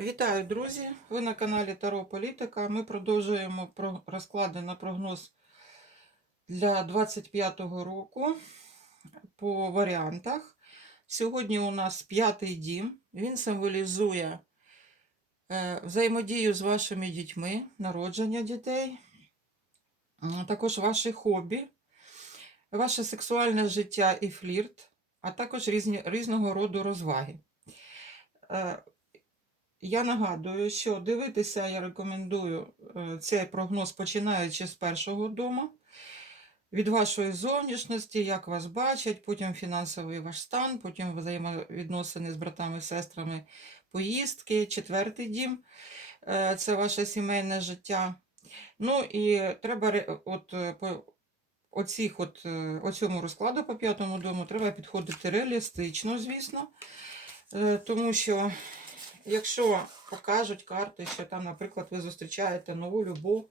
Вітаю, друзі! Ви на каналі Таро Політика. Ми продовжуємо про- розклади на прогноз для 25-го року по варіантах. Сьогодні у нас п'ятий дім. Він символізує е, взаємодію з вашими дітьми, народження дітей, також ваші хобі, ваше сексуальне життя і флірт, а також різні, різного роду розваги. Я нагадую, що дивитися я рекомендую е, цей прогноз починаючи з першого дому, від вашої зовнішності, як вас бачать, потім фінансовий ваш стан, потім взаємовідносини з братами, сестрами, поїздки, четвертий дім е, це ваше сімейне життя. Ну і треба от, е, по оцих от, оцьому розкладу по п'ятому дому треба підходити реалістично, звісно, тому що Якщо покажуть карти, що там, наприклад, ви зустрічаєте нову любов,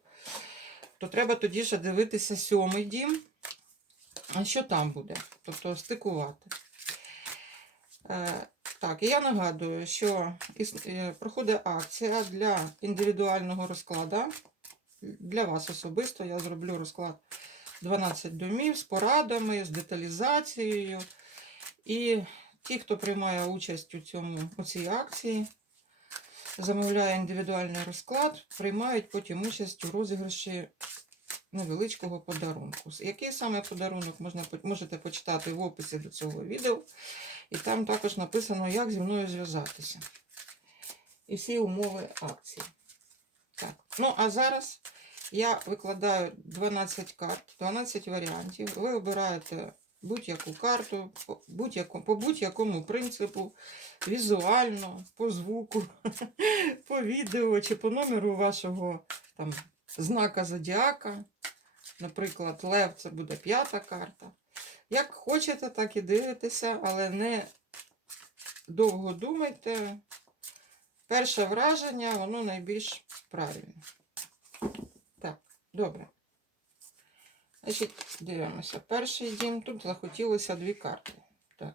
то треба тоді ще дивитися сьомий дім, а що там буде, тобто стикувати. Е, так, і я нагадую, що е, проходить акція для індивідуального розкладу. Для вас особисто я зроблю розклад 12 домів з порадами, з деталізацією. І ті, хто приймає участь у, цьому, у цій акції, замовляє індивідуальний розклад, приймають потім участь у розіграші невеличкого подарунку. Який саме подарунок можна, можете почитати в описі до цього відео. І там також написано, як зі мною зв'язатися. І всі умови акції. Так. Ну, а зараз я викладаю 12 карт, 12 варіантів. Ви обираєте будь-яку карту, по будь-якому, принципу, візуально, по звуку, по відео чи по номеру вашого там, знака зодіака. Наприклад, Лев це буде п'ята карта. Як хочете, так і дивитеся, але не довго думайте. Перше враження, воно найбільш правильне. Так, добре. Значить, дивимося. Перший дім. Тут захотілося дві карти. Так.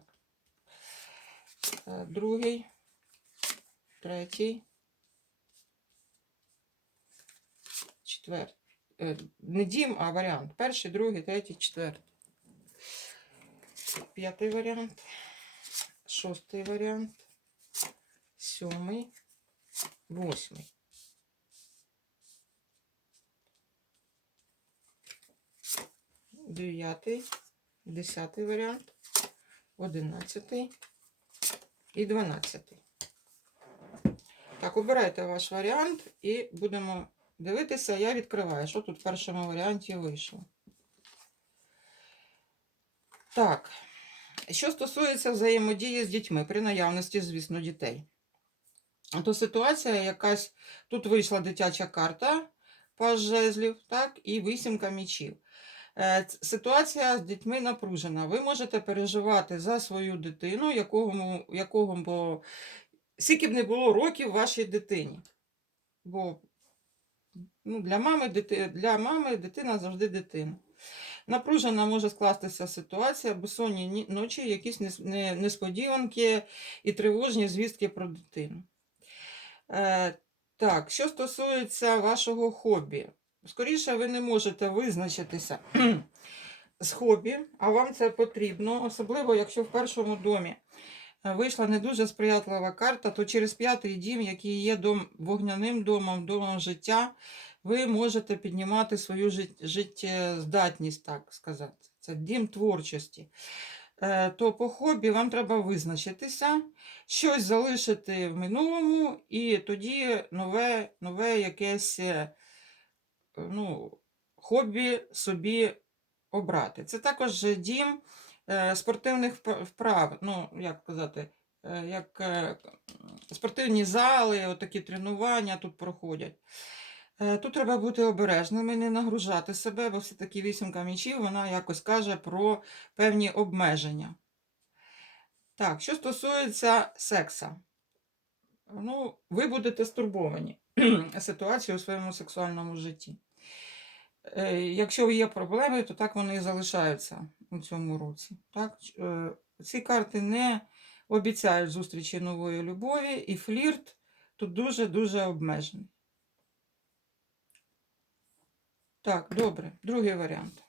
Е, Другий, третій, четвертий. Е, Не дім, а варіант. Перший, другий, третій, четвертий. П'ятий варіант. Шостий варіант. Сьомий. Восьмий. Дев'ятий. Десятий варіант. Одинадцятий. І дванадцятий. Так, обирайте ваш варіант і будемо дивитися. Я відкриваю, що тут в першому варіанті вийшло. Так. Що стосується взаємодії з дітьми при наявності, звісно, дітей. То ситуація якась. Тут вийшла дитяча карта паж жезлів, так, і вісімка мічів. Е, Ситуація з дітьми напружена. Ви можете переживати за свою дитину, якого, якого бо скільки б не було років вашій дитині. Бо ну, для, мами, дити, для мами дитина завжди дитина. Напружена може скластися ситуація, безсонні ні- ночі, якісь несподіванки і тривожні звістки про дитину. Е, так, що стосується вашого хобі, скоріше ви не можете визначитися з хобі, а вам це потрібно, особливо якщо в першому домі вийшла не дуже сприятлива карта, то через п'ятий дім, який є дом, вогняним домом, домом життя, ви можете піднімати свою життєздатність, так сказати. Це дім творчості. Е, То по хобі вам треба визначитися, щось залишити в минулому, і тоді нове, нове якесь е, ну, хобі собі обрати. Це також дім е, спортивних вправ, ну, як казати, е, як е, спортивні зали, отакі тренування тут проходять. Тут треба бути обережними, не нагружати себе, бо все-таки вісімка мічів, вона якось каже про певні обмеження. Так, що стосується секса, ну, ви будете стурбовані ситуацією у своєму сексуальному житті. Е, Якщо є проблеми, то так вони і залишаються у цьому році. Так? Е, Ці карти не обіцяють зустрічі нової любові, і флірт тут дуже-дуже обмежений. Так, добре, другий варіант.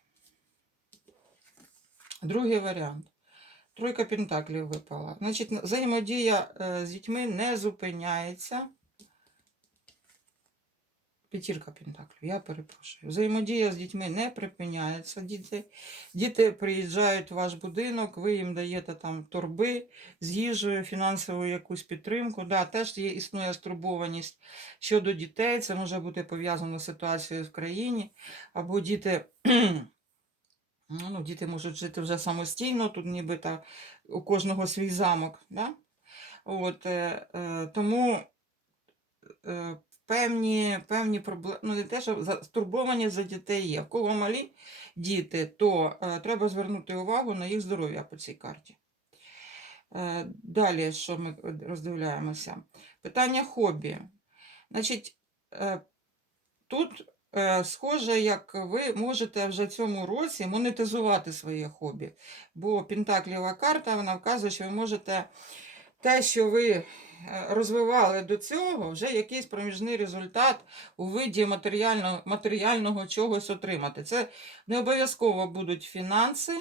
Другий варіант. Тройка пентаклів випала. Значить, взаємодія е, з дітьми не зупиняється. П'ятірка пентаклів, я перепрошую. Взаємодія з дітьми не припиняється. Діти, діти приїжджають в ваш будинок, ви їм даєте там торби з їжею, фінансову якусь підтримку. Да, теж є, існує стурбованість щодо дітей. Це може бути пов'язано з ситуацією в країні, або діти. Ну, діти можуть жити вже самостійно, тут нібито у кожного свій замок. Да? От, е, е, тому е, певні, певні проблеми, ну не те, що стурбовані за дітей є. В кого малі діти, то е, треба звернути увагу на їх здоров'я по цій карті. Е, далі, що ми роздивляємося? Питання хобі. Значить, е, тут е, схоже, як ви можете вже цьому році монетизувати своє хобі. Бо Пентаклєва карта вона вказує, що ви можете те, що ви розвивали до цього, вже якийсь проміжний результат у виді матеріального, матеріального чогось отримати. Це не обов'язково будуть фінанси.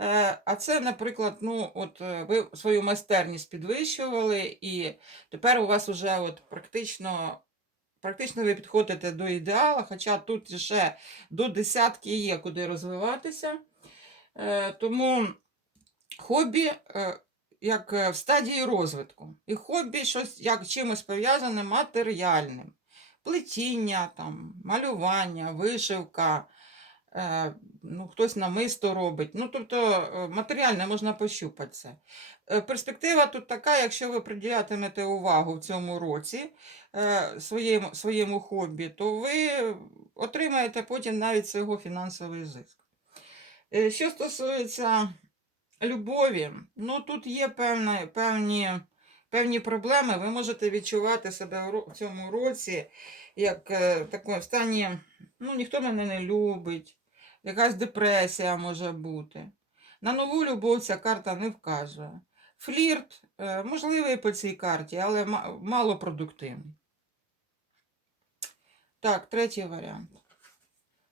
е, А це, наприклад, ну, от е, ви свою майстерність підвищували, і тепер у вас вже от практично, практично ви підходите до ідеала, хоча тут ще до десятки є куди розвиватися. Е, Тому хобі е, як е, в стадії розвитку. І хобі щось як чимось пов'язане матеріальним. Плетіння, там, малювання, вишивка, е, ну, хтось намисто робить. Ну, тобто е, матеріальне можна пощупати це. Е, Перспектива тут така, якщо ви приділятимете увагу в цьому році е, своєму, своєму хобі, то ви отримаєте потім навіть свого фінансовий зиск. Е, Що стосується любові, ну тут є певна, певні, певні проблеми. Ви можете відчувати себе в цьому році як е, в стані, ну ніхто мене не любить, якась депресія може бути. На нову любов ця карта не вказує. Флірт е, можливий по цій карті, але ма- малопродуктивний. Так, третій варіант.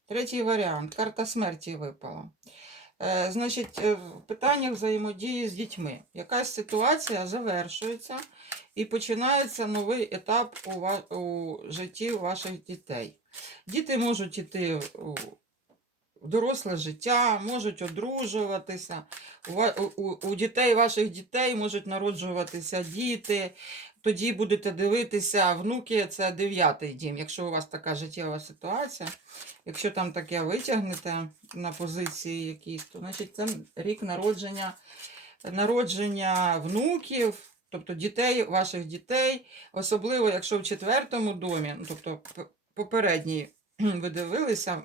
Третій варіант. Карта смерті випала. Е, Значить, е, в питаннях взаємодії з дітьми. Якась ситуація завершується і починається новий етап у, у житті ваших дітей. Діти можуть йти в доросле життя, можуть одружуватися. У, у- у дітей ваших дітей можуть народжуватися діти. Тоді будете дивитися, внуки це дев'ятий дім. Якщо у вас така життєва ситуація, якщо там таке витягнете на позиції якісь, то значить це рік народження, народження внуків, тобто дітей, ваших дітей, особливо якщо в четвертому домі, ну, тобто попередній ви дивилися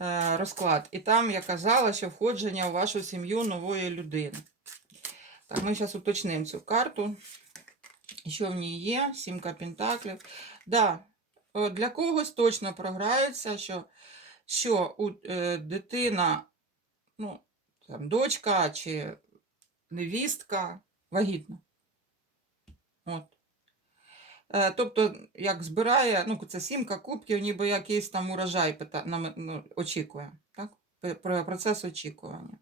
е, розклад, і там я казала, що входження в вашу сім'ю нової людини. Так, ми зараз уточнимо цю карту. Що в ній є? Сімка пентаклів. Да, для когось точно програється, що, що у, е, дитина, ну, там, дочка чи невістка вагітна. От. Е, тобто, як збирає, ну, це сімка кубків, ніби якийсь там урожай пита, нам, ну, очікує. Так? Про процес очікування.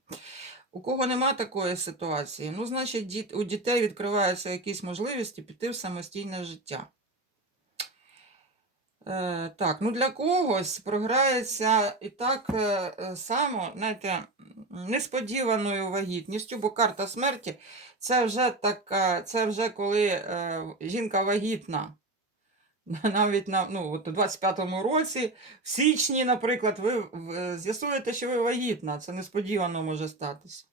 У кого нема такої ситуації, ну, значить, у дітей відкриваються якісь можливості піти в самостійне життя. Е, так, ну для когось програється і так е, е, само, знаєте, несподіваною вагітністю, бо карта смерті це вже така, це вже коли е, жінка вагітна. Навіть на, ну, от у 25-му році, в січні, наприклад, ви з'ясуєте, що ви вагітна. Це несподівано може статися.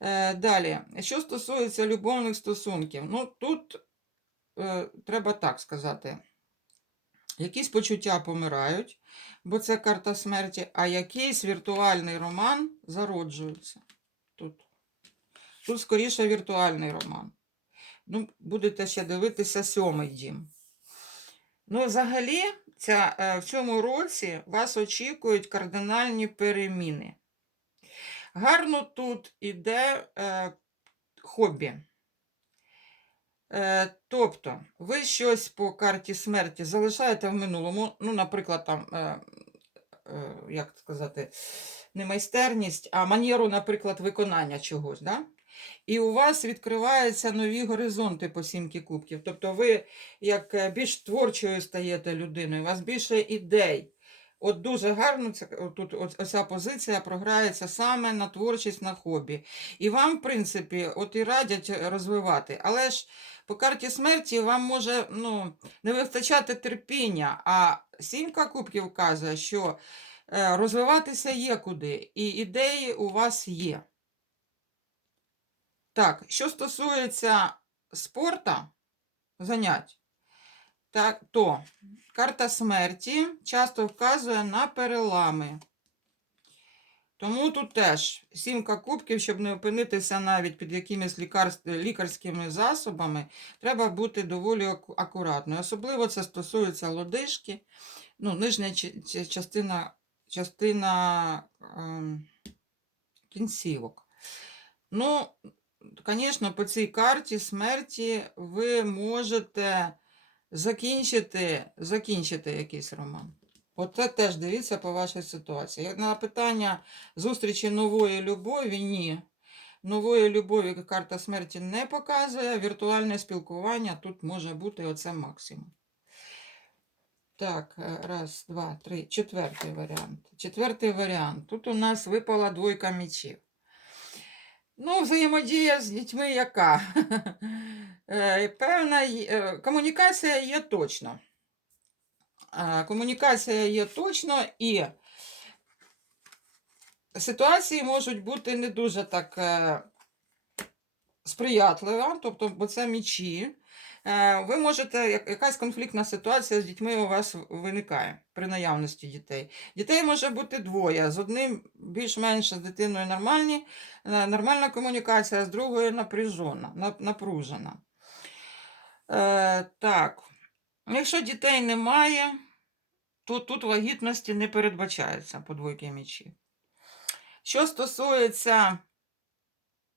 Е, далі, що стосується любовних стосунків, ну тут е, треба так сказати. Якісь почуття помирають, бо це карта смерті, а якийсь віртуальний роман зароджується тут. Тут скоріше віртуальний роман. Ну, будете ще дивитися сьомий дім. Ну, взагалі, ця, е, в цьому році вас очікують кардинальні переміни. Гарно тут іде е, хобі. Е, тобто, ви щось по карті смерті залишаєте в минулому, ну, наприклад, там, е, е, як сказати, не майстерність, а манеру, наприклад, виконання чогось. Да? І у вас відкриваються нові горизонти по сімки кубків. Тобто ви як е, більш творчою стаєте людиною, у вас більше ідей. От дуже гарно це, тут оця позиція програється саме на творчість, на хобі. І вам, в принципі, от і радять розвивати. Але ж по карті смерті вам може ну, не вистачати терпіння, а сімка кубків вказує, що е, розвиватися є куди, і ідеї у вас є. Так, що стосується спорта, занять, так, то карта смерті часто вказує на перелами. Тому тут теж сімка кубків, щоб не опинитися навіть під якимись лікарськими засобами, треба бути доволі акуратною. Особливо це стосується лодижки, ну, нижня частина, частина ем, кінцівок. Ну, звісно, по цій карті смерті ви можете закінчити, закінчити якийсь роман. От це теж дивіться по вашій ситуації. Як На питання зустрічі нової любові, ні. Нової любові карта смерті не показує. Віртуальне спілкування тут може бути оце максимум. Так, е, раз, два, три. Четвертий варіант. Четвертий варіант. Тут у нас випала двойка мечів. Ну, взаємодія з дітьми яка? Е, Певна е, комунікація є точно. Комунікація є точно і ситуації можуть бути не дуже так е, сприятливі, тобто, бо це мічі. Е, Ви можете, якась конфліктна ситуація з дітьми у вас виникає при наявності дітей. Дітей може бути двоє. З одним більш-менш з дитиною нормальні, е, нормальна комунікація, з другою напряжена, напружена. Е, так, якщо дітей немає, то тут вагітності не передбачається по двойки мечів. Що стосується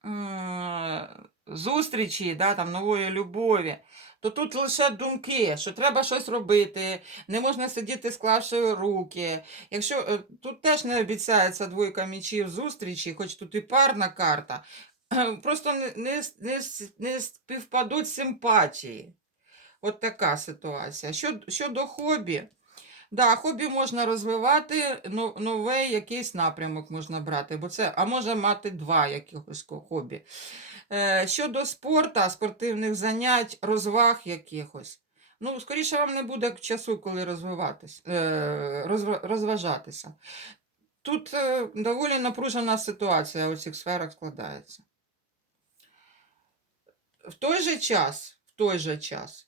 м, зустрічі, да, там, нової любові, то тут лише думки, що треба щось робити, не можна сидіти склавши руки. Якщо е, тут теж не обіцяється двойка мічів зустрічі, хоч тут і парна карта, просто не, не, не, співпадуть симпатії. От така ситуація. Що, щодо хобі, да, хобі можна розвивати, новий якийсь напрямок можна брати, бо це, а може мати два якихось хобі. Е, щодо спорту, спортивних занять, розваг якихось. Ну, скоріше вам не буде часу, коли розвиватись, е, розважатися. Тут е, доволі напружена ситуація у цих сферах складається. В той же час, в той же час,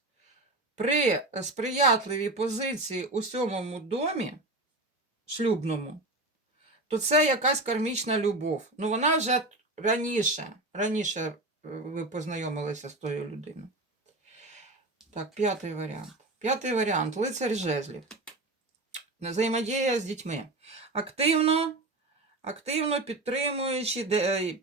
при сприятливій позиції у сьомому домі, шлюбному, то це якась кармічна любов. Ну, вона вже раніше, раніше е, ви познайомилися з тою людиною. Так, п'ятий варіант. П'ятий варіант лицар жезлів. Взаємодія з дітьми. Активно, активно підтримуючи е,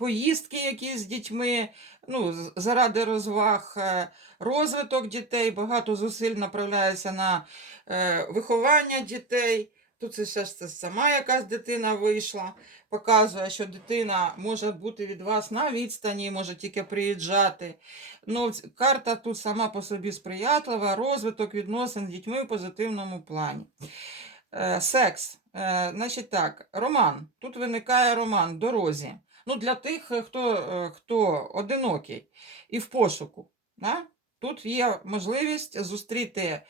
поїздки якісь з дітьми, ну, заради розваг, е, розвиток дітей, багато зусиль направляється на е, виховання дітей. Тут це ще це сама якась дитина вийшла, показує, що дитина може бути від вас на відстані, може тільки приїжджати. Ну, карта тут сама по собі сприятлива, розвиток відносин з дітьми в позитивному плані. Е, секс. Значить так, роман. Тут виникає роман в дорозі. Ну, для тих, е, хто, е, хто одинокий і в пошуку. Да? Тут є можливість зустріти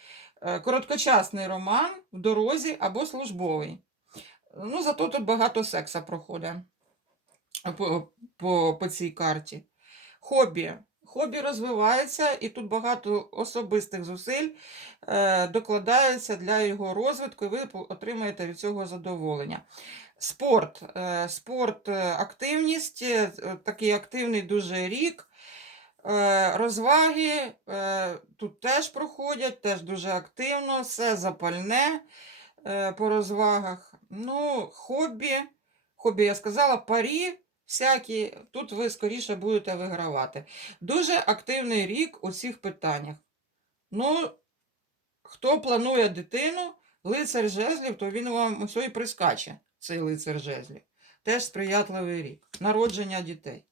е, короткочасний роман в дорозі або службовий. Ну, зато тут багато секса проходить по, по, по цій карті. Хобі. Хобі розвивається, і тут багато особистих зусиль е, докладається для його розвитку, і ви отримаєте від цього задоволення. Спорт. Е, спорт, е, активність, такий активний дуже рік. Е, розваги е, тут теж проходять, теж дуже активно, все запальне е, по розвагах. Ну, хобі, хобі, я сказала, парі, всякі, тут ви скоріше будете вигравати. Дуже активний рік у цих питаннях. Ну, хто планує дитину, лицар жезлів, то він вам усе і прискаче, цей лицар жезлів. Теж сприятливий рік. Народження дітей.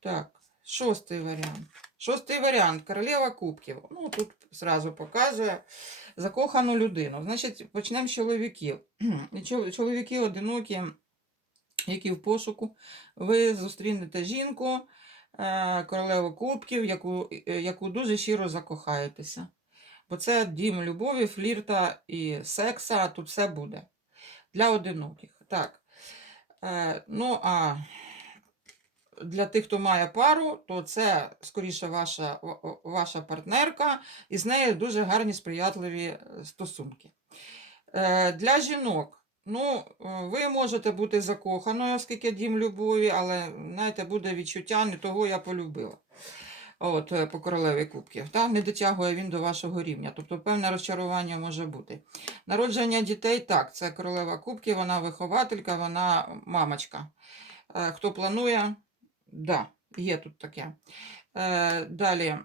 Так, шостий варіант. Шостий варіант королева кубків. Ну, тут зразу показує закохану людину. Значить, почнемо з чоловіків. Чоловіки одинокі, які в пошуку. Ви зустрінете жінку, е, королеву кубків, яку, е, яку дуже щиро закохаєтеся. Бо це дім любові, флірта і секса, тут все буде. Для одиноких. Так. Е, ну, а для тих, хто має пару, то це скоріше ваша, ва- ва- ваша партнерка, і з нею дуже гарні сприятливі е, стосунки. Е, Для жінок, ну, ви можете бути закоханою, оскільки дім любові, але знаєте, буде відчуття не того я полюбила. От, е, по королеві кубків. Та? Не дотягує він до вашого рівня. Тобто певне розчарування може бути. Народження дітей так, це королева кубків, вона вихователька, вона мамочка. Е, Хто планує, да, є тут таке. Е, Далі.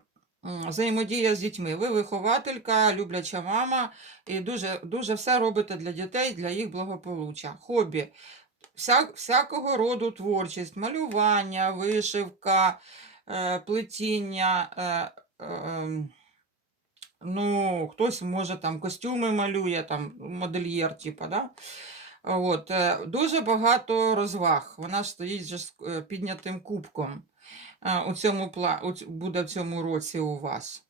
Взаємодія з дітьми. Ви вихователька, любляча мама, і дуже, дуже все робите для дітей, для їх благополуччя. Хобі. Вся, всякого роду творчість, малювання, вишивка, плетіння. Е, е, ем, ну, хтось може там костюми малює, там модельєр, типу, да? От, е, дуже багато розваг. Вона стоїть же з е, піднятим кубком. Е, У цьому буде в цьому році у вас.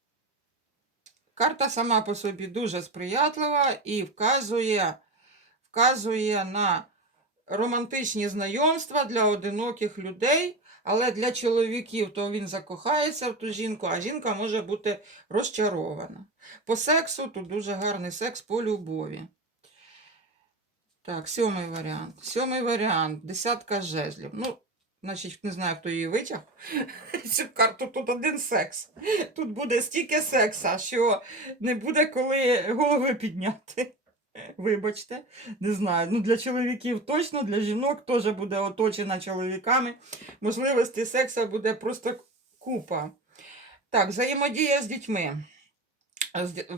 Карта сама по собі дуже сприятлива і вказує, вказує на романтичні знайомства для одиноких людей, але для чоловіків то він закохається в ту жінку, а жінка може бути розчарована. По сексу тут дуже гарний секс по любові. Так, сьомий варіант. Сьомий варіант. Десятка жезлів. Ну, значить, не знаю, хто її витяг. Цю карту тут один секс. Тут буде стільки секса, що не буде коли голови підняти. Вибачте, не знаю. Ну, для чоловіків точно, для жінок теж буде оточена чоловіками. Можливості секса буде просто купа. Так, взаємодія з дітьми.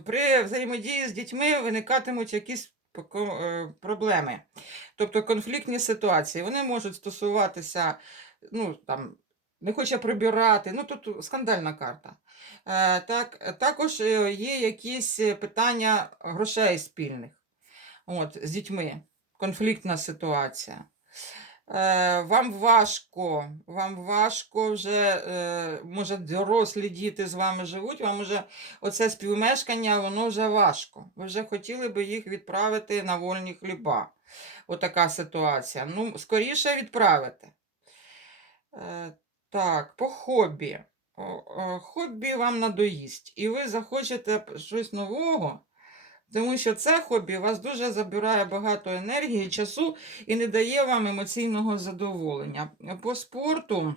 При взаємодії з дітьми виникатимуть якісь е, проблеми, тобто конфліктні ситуації. Вони можуть стосуватися, ну там, не хоче прибирати, ну тут скандальна карта. Е, Так, також е, є якісь питання грошей спільних от, з дітьми, конфліктна ситуація. Е, вам важко, вам важко вже, е, може, дорослі діти з вами живуть, вам вже оце співмешкання, воно вже важко. Ви вже хотіли би їх відправити на вольні хліба. Отака ситуація. Ну, скоріше відправити. Е, так, по хобі. О, хобі вам надоїсть. І ви захочете щось нового, тому що це хобі вас дуже забирає багато енергії, часу і не дає вам емоційного задоволення. По спорту.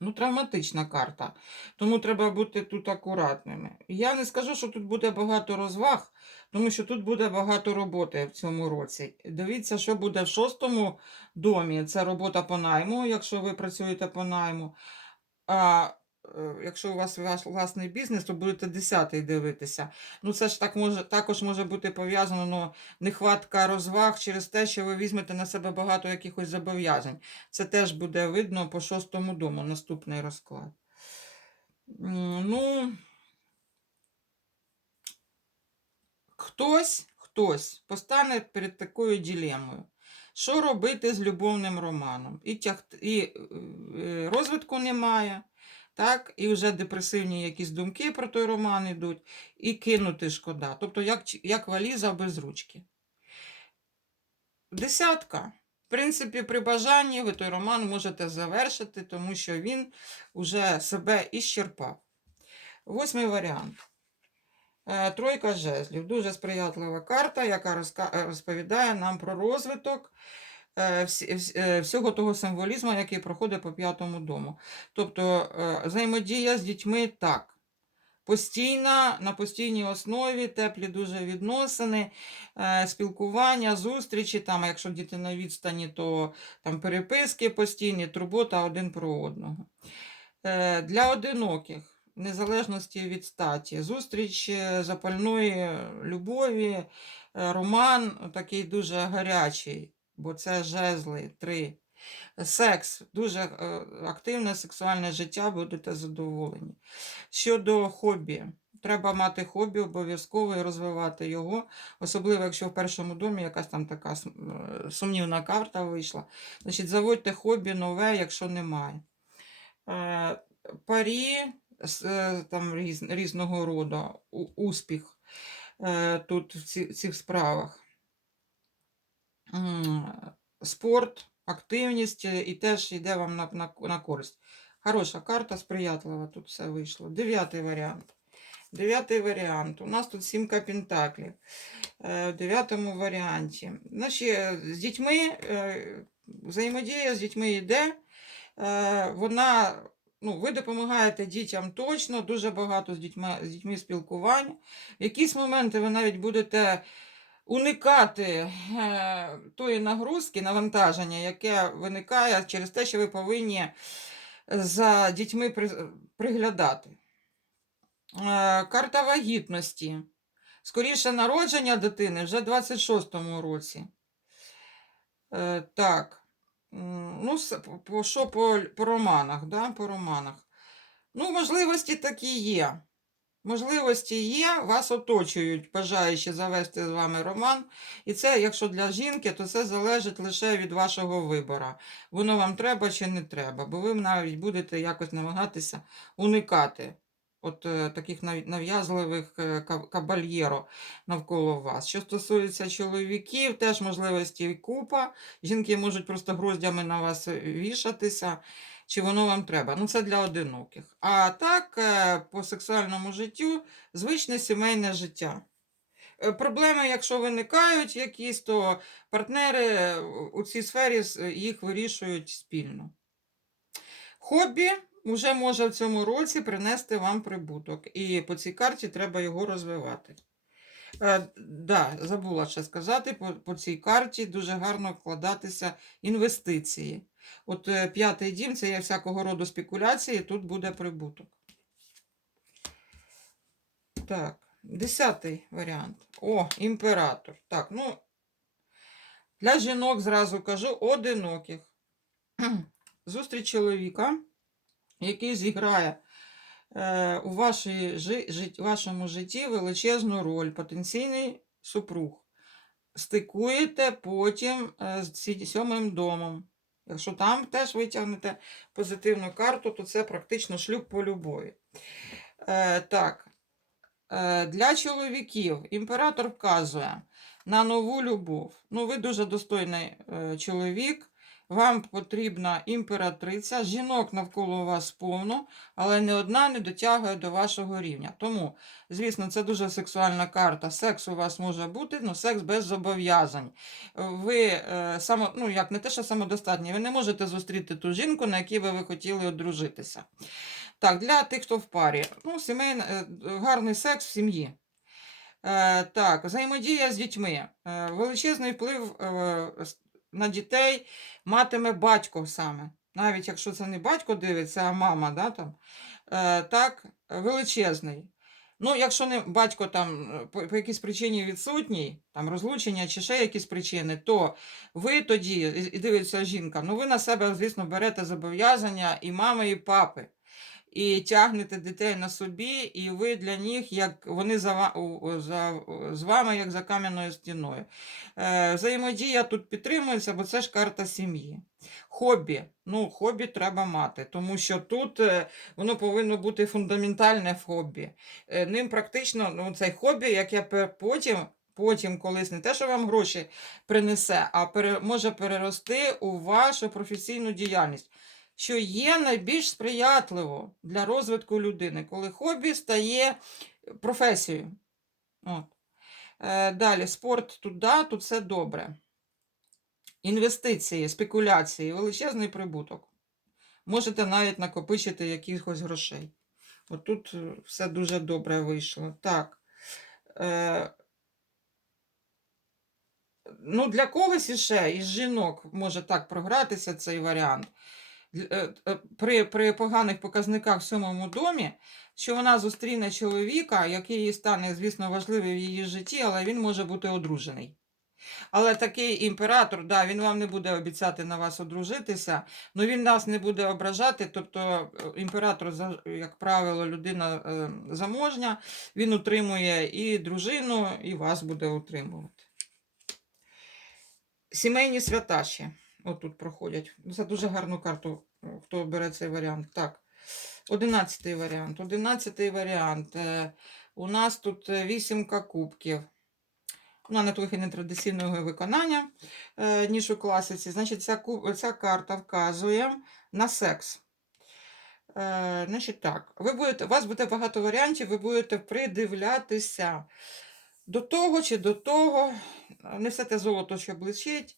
Ну, травматична карта, тому треба бути тут акуратними. Я не скажу, що тут буде багато розваг, тому що тут буде багато роботи в цьому році. Дивіться, що буде в шостому домі. Це робота по найму, якщо ви працюєте по найму. А якщо у вас ваш власний бізнес, то будете десятий дивитися. Ну, це ж так може, також може бути пов'язано ну, нехватка розваг через те, що ви візьмете на себе багато якихось зобов'язань. Це теж буде видно по шостому дому, наступний розклад. Ну, хтось, хтось постане перед такою ділемою. Що робити з любовним романом? І, тяг... і е, розвитку немає, так? і вже депресивні якісь думки про той роман йдуть, і кинути шкода. Тобто, як, як валіза без ручки. Десятка. В принципі, при бажанні ви той роман можете завершити, тому що він уже себе іщерпав. Восьмий варіант. Е, Тройка жезлів. Дуже сприятлива карта, яка розповідає нам про розвиток всього того символізму, який проходить по п'ятому дому. Тобто е, взаємодія з дітьми так. постійна, на постійній основі, теплі дуже відносини, е, спілкування, зустрічі. Там, якщо діти на відстані, то там переписки постійні, турбота один про одного. Е, Для одиноких, незалежності від статі, зустріч е, запальної любові, е, роман такий дуже гарячий, бо це жезли три. Секс, дуже е, активне сексуальне життя, будете задоволені. Щодо хобі, треба мати хобі обов'язково і розвивати його, особливо якщо в першому домі якась там така е, сумнівна карта вийшла. Значить, заводьте хобі нове, якщо немає. Е, Парі там різного роду, успіх тут в цих справах. Спорт, активність е, і теж йде вам на, на, на користь. Хороша карта, сприятлива, тут все вийшло. Дев'ятий варіант. Дев'ятий варіант. У нас тут сімка пентаклів. Е, В дев'ятому варіанті. Значить, е, з дітьми взаємодія з дітьми йде. Вона, ну, ви допомагаєте дітям точно, дуже багато з дітьми, з дітьми спілкування. В якісь моменти ви навіть будете уникати е, тої нагрузки, навантаження, яке виникає через те, що ви повинні за дітьми при- приглядати. Е, Карта вагітності. Скоріше народження дитини вже в 26-му році. Е, Так. Ну, що по, по романах, да? по романах. Ну, можливості такі є. Можливості є, вас оточують, бажаючи завести з вами роман. І це, якщо для жінки, то це залежить лише від вашого вибору. Воно вам треба чи не треба, бо ви навіть будете якось намагатися уникати от е, таких нав'язливих е, кабальєро навколо вас. Що стосується чоловіків, теж можливості купа. Жінки можуть просто гроздями на вас вішатися чи воно вам треба. Ну, це для одиноких. А так, е, по сексуальному життю, звичне сімейне життя. Е, Проблеми, якщо виникають якісь, то партнери е, у цій сфері їх вирішують спільно. Хобі вже може в цьому році принести вам прибуток, і по цій карті треба його розвивати. Е, да, забула ще сказати, по, по цій карті дуже гарно вкладатися інвестиції. От е, п'ятий дім це є всякого роду спекуляції, тут буде прибуток. Так, десятий варіант. О, імператор. Так, ну, для жінок зразу кажу одиноких. Зустріч чоловіка, який зіграє у вашій, жи- жит- вашому житті величезну роль, потенційний супруг. Стикуєте потім з сьомим домом. Якщо там теж витягнете позитивну карту, то це практично шлюб по любові. Е, так, е, для чоловіків імператор вказує на нову любов. Ну, ви дуже достойний е, чоловік. Вам потрібна імператриця, жінок навколо вас повно, але ні одна не дотягує до вашого рівня. Тому, звісно, це дуже сексуальна карта. Секс у вас може бути, але секс без зобов'язань. Ви е, само, ну, як не те, що самодостатні, ви не можете зустріти ту жінку, на якій би ви хотіли одружитися. Так, для тих, хто в парі. Ну, сімейна, е, гарний секс в сім'ї. Е, так, взаємодія з дітьми. Е, величезний вплив е, на дітей матиме батько саме. Навіть якщо це не батько дивиться, а мама, да, там, е, так, величезний. Ну, якщо не батько там е, по, по якійсь причині відсутній, там розлучення чи ще якісь причини, то ви тоді, і дивиться жінка, ну ви на себе, звісно, берете зобов'язання і мами, і папи і тягнете дітей на собі, і ви для них, як вони за, за, з вами, як за кам'яною стіною. Е, взаємодія тут підтримується, бо це ж карта сім'ї. Хобі. Ну, хобі треба мати, тому що тут е, воно повинно бути фундаментальне хобі. Е, ним практично ну, цей хобі, яке пе- потім. Потім колись не те, що вам гроші принесе, а пере, може перерости у вашу професійну діяльність що є найбільш сприятливо для розвитку людини, коли хобі стає професією. От. Е, далі, спорт тут, тут все добре. Інвестиції, спекуляції, величезний прибуток. Можете навіть накопичити якихось грошей. Отут е, все дуже добре вийшло. Так. Е, ну, для когось іще із жінок може так програтися цей варіант. Е, е, При, при поганих показниках в сьомому домі, що вона зустріне чоловіка, який їй стане, звісно, важливий в її житті, але він може бути одружений. Але такий імператор, да, він вам не буде обіцяти на вас одружитися, але він нас не буде ображати. Тобто е, імператор, як правило, людина заможня, він утримує і дружину, і вас буде утримувати. Сімейні свята ще отут проходять. Це дуже гарну карту, е, хто бере цей варіант. Так, одинадцятий варіант. Одинадцятий варіант. Е, У нас тут е, вісімка кубків. Вона трохи нетрадиційного виконання, ніж у класиці. Значить, ця, ця карта вказує на секс. Значить так, ви будете, у вас буде багато варіантів, ви будете придивлятися до того чи до того, не все те золото, що блищить,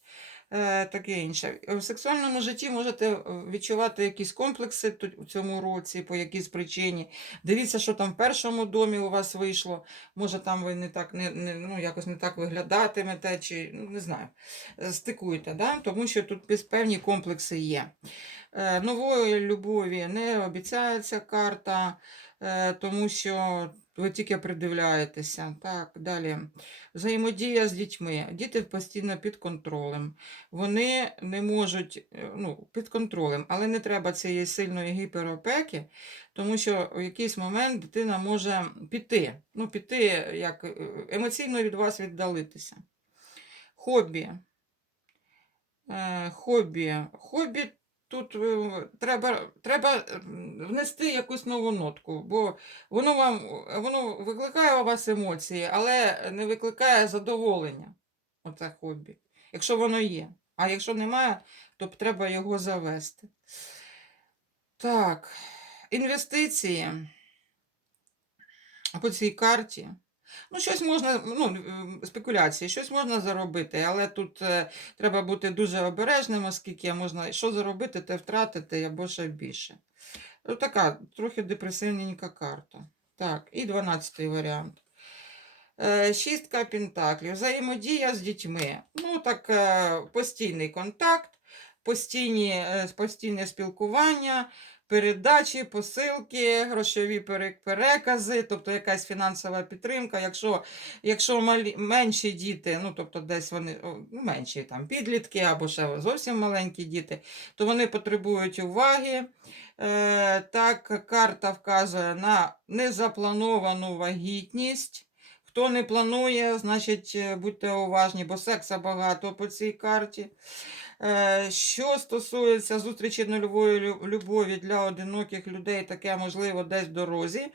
таке інше. В сексуальному житті можете е, відчувати якісь комплекси у цьому році по якійсь причині. Дивіться, що там в першому домі у вас вийшло. Може, там ви не так не, не, ну, якось не так виглядатимете, чи ну, не знаю. Е, Стикуйте, да? тому що тут певні комплекси є. Е, Нової любові не обіцяється карта, е, тому що ви тільки придивляєтеся. Так, далі. Взаємодія з дітьми. Діти постійно під контролем. Вони не можуть е, ну, під контролем, але не треба цієї сильної гіперопеки, тому що в якийсь момент дитина може піти. Ну, піти, як е, емоційно від вас віддалитися. Хобі. Е, Хобі. Хобі тут е, треба, треба внести якусь нову нотку, бо воно вам воно викликає у вас емоції, але не викликає задоволення. Оце хобі. Якщо воно є. А якщо немає, то треба його завести. Так, інвестиції по цій карті. Ну, щось можна, ну, спекуляції, щось можна заробити, але тут е, треба бути дуже обережним, оскільки можна що заробити, те втратити або ще більше. Ну, така трохи депресивненька карта. Так, і 12-й варіант. Е, Шістка пентаклів. Взаємодія з дітьми. Ну, так, е, постійний контакт, постійні, е, постійне спілкування, передачі, посилки, грошові перекази, тобто якась фінансова підтримка. Якщо, якщо малі, менші діти, ну тобто десь вони менші там підлітки або ще зовсім маленькі діти, то вони потребують уваги. Е, так, карта вказує на незаплановану вагітність. Хто не планує, значить будьте уважні, бо секса багато по цій карті. Е, Що стосується зустрічі нульової любові для одиноких людей, таке можливо десь в дорозі.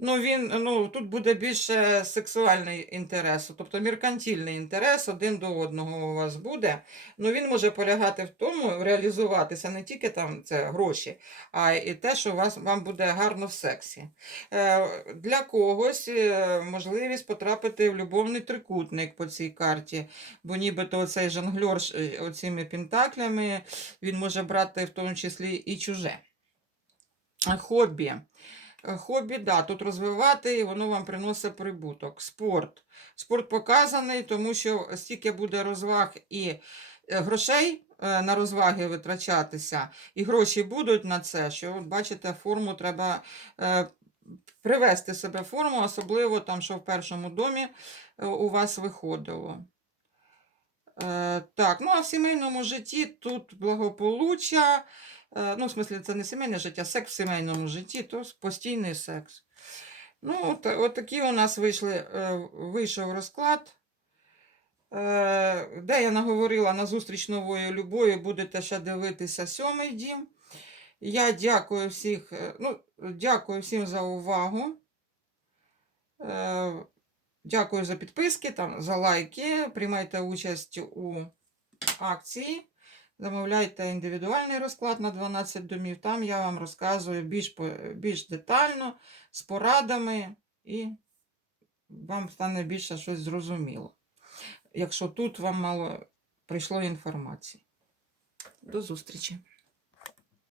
Ну, він, ну, тут буде більше сексуальний інтерес, тобто меркантильний інтерес один до одного у вас буде. Ну, він може полягати в тому, реалізуватися не тільки там це гроші, а і те, що вас, вам буде гарно в сексі. Е, Для когось е, можливість потрапити в любовний трикутник по цій карті, бо нібито цей жонглер оціми пентаклями, він може брати в тому числі і чуже. Хобі. Хобі, да, тут розвивати, і воно вам приносить прибуток. Спорт. Спорт показаний, тому що стільки буде розваг і е, грошей е, на розваги витрачатися, і гроші будуть на це, що, от бачите, форму треба е, привести себе в форму, особливо там, що в першому домі у вас виходило. Е, так, ну а в сімейному житті тут благополуччя. Е, ну, в смислі, це не сімейне життя, секс в сімейному житті, то постійний секс. Ну, от, от такі у нас вийшли, е, вийшов розклад. Де я наговорила на зустріч нової любові, будете ще дивитися сьомий дім. Я дякую всіх, ну, дякую всім за увагу. Дякую за підписки, там, за лайки. Приймайте участь у акції. Замовляйте індивідуальний розклад на 12 домів. Там я вам розказую більш, більш детально, з порадами, і вам стане більше щось зрозуміло. Якщо тут вам мало прийшло інформації. До зустрічі!